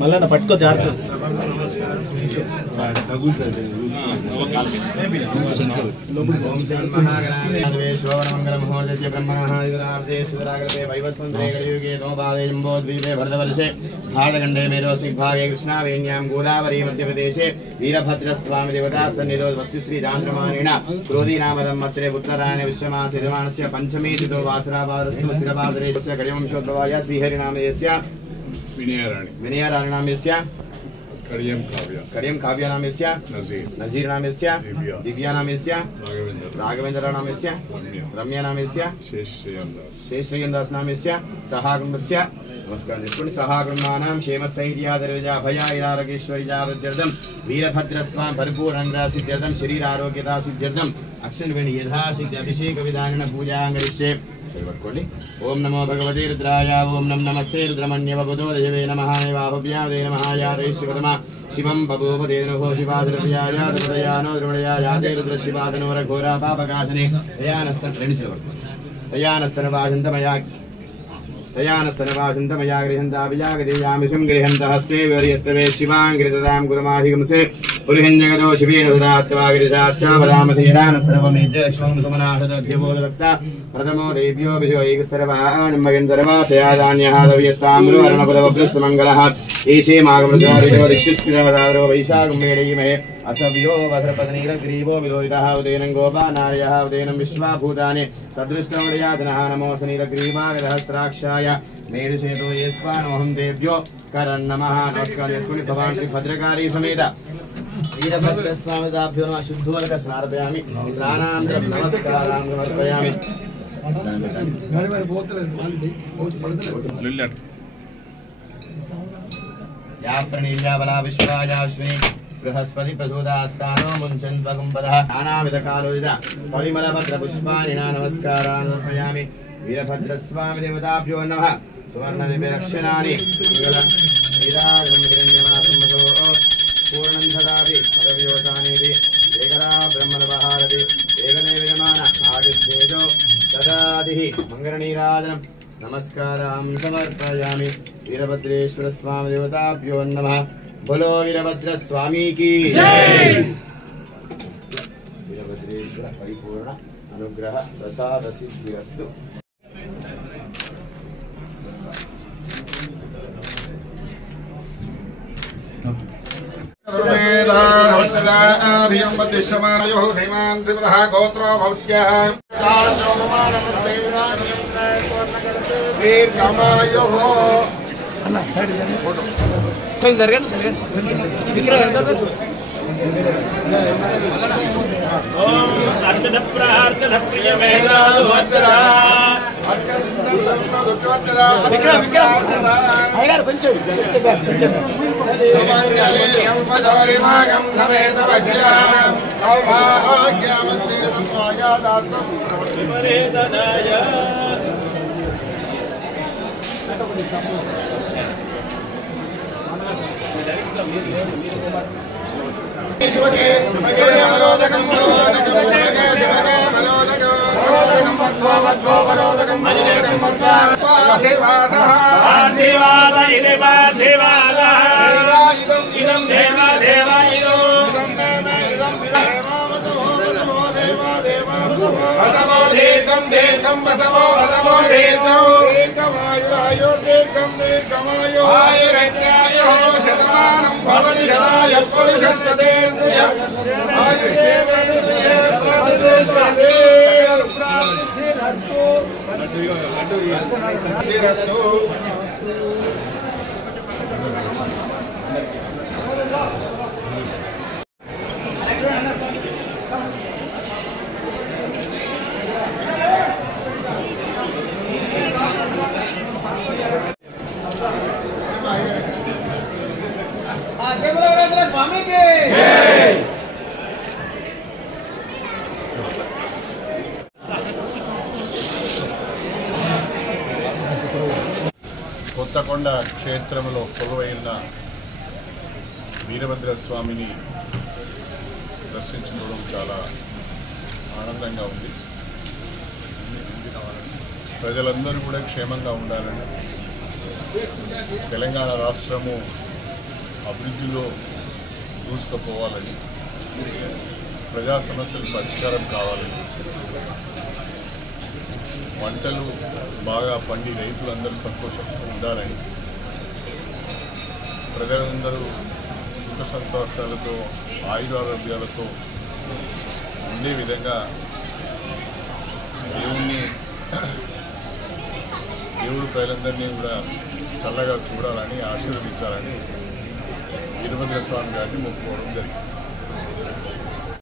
మళ్ళా పట్టుకో జాగ్రత్త भारतखंडे मेरोस्मिग्भागे कृष्णावेण्यां गोदावरी मध्यप्रदेशे वीरभद्रस्वामी देवता सन्निधौ वस्तुश्री चान्द्रमानेन क्रोधी नामदं मत्सरे उत्तरायणे विश्वमासे यजमानस्य पंचमी तिथो वासरापादस्तु स्थिरपादरेशस्य करिवंशोद्भवाय श्रीहरिनामयस्य विनयराणी नामस्य करियम काव्य नामस्य नजीर नामस्य दिव्या नामस्य राघवेंद्र नामस्य रम्या नामस्य शेषयंदास नामस्य सहाकुंभस्य नमस्कार सहाकुंभानां क्षेमस्थैर्यादर्वजा भयाैरारोग्यैश्वर्या वृद्ध्यर्थं वीरभद्रस्वामी परिपूर्णं सिद्ध्यर्थं शरीरारोग्यता सिद्ध्यर्थं अक्षरवेणी यथाशक्ति अभिषेक विधानेन पूजां करिष्ये। ओम नमो भगवते रुद्राय ओम नमस्ते रुद्रमण्यवबुधो देवे नमः नैवाभव्यादे नमः यादे शिवतमा शिवं बभूवदेनुः शिवाद्रव्याय द्रवदयानो द्रवदयायाते रुद्रशिवादनोर घोरा पापकाशने तयानस्तनवाचन्तमया गृहन्ताभिजागदेयामिषं गृहन्त हस्ते वर्यस्तवे शिवाङ्कृततां गुरुमाहिगंसे पुरुहिं जगतो शिवेन ददात्वागिरिजाच्छावदामधीडानस्तनवमेज श्वं सुमनाशदध्यबोधभक्ता प्रथमो देव्यो विजो एकस्तरवाणम्मगन् सर्वासयादान्यः दव्यस्ताम्रो अरणपदवभ्रस्तमङ्गलः एषे मागमृतारिजो दिक्षुस्कृतवदारो वैशाखमेरयिमहे असव्यो वज्रपदनीलग्रीवो विलोहितः उदयनं गोपानार्यः उदयनं विश्वाभूतानि सदृष्टौडयातनः नमोऽस नीलग्रीवागदहस्राक्षाय मेरुशेतो येस्वानोऽहं देव्यो करन्नमः। नमस्कार यस्मिन् भवान् श्री भद्रकाली समेत वीरभद्रस्वामिदाभ्यो नमः शुद्धोदक स्नार्पयामि स्नानानन्तरं नमस्कारान् समर्पयामि। या प्रणील्या बला विश्वायाश्विनी बृहस्पति प्रचोदास्तानो मुञ्चन्त्वकुम्भदः नानाविधकालोदित परिमलभद्रपुष्पाणि नमस्कारान् समर्पयामि। वीरभद्रस्वामी देवताभ्यो नमः सुवर्णदिव्यदक्षिणानि पूर्णं ददाति पदव्योतानेति एकदा ब्रह्मणवहारति एकदेवयमान आदित्येजो ददातिः मङ्गलनीराजनं नमस्कारान् समर्पयामि। वीरभद्रेश्वर स्वामी देवताभ्यो नमः। बोलो वीरभद्र स्वामी की जय। वीरभद्रेश्वर परिपूर्ण अनुग्रह प्रसाद सिद्धिरस्तु। కొత్తకొండ క్షేత్రంలో కొలువైన వీరభద్ర స్వామిని దర్శించుకోవడం చాలా ఆనందంగా ఉంది. ప్రజలందరూ కూడా క్షేమంగా ఉండాలని, తెలంగాణ రాష్ట్రము అభివృద్ధిలో దూసుకుపోవాలని, ప్రజా సమస్యలు పరిష్కారం కావాలని, పంటలు బాగా పండి రైతులందరూ సంతోషంగా ఉండాలని, ప్రజలందరూ సుఖ సంతోషాలతో ఆయురారోగ్యాలతో ఉండే విధంగా దేవుడు ప్రజలందరినీ కూడా చల్లగా చూడాలని, ఆశీర్వదించాలని వీరభద్ర స్వామి గారిని మొక్కుకోవడం జరిగింది.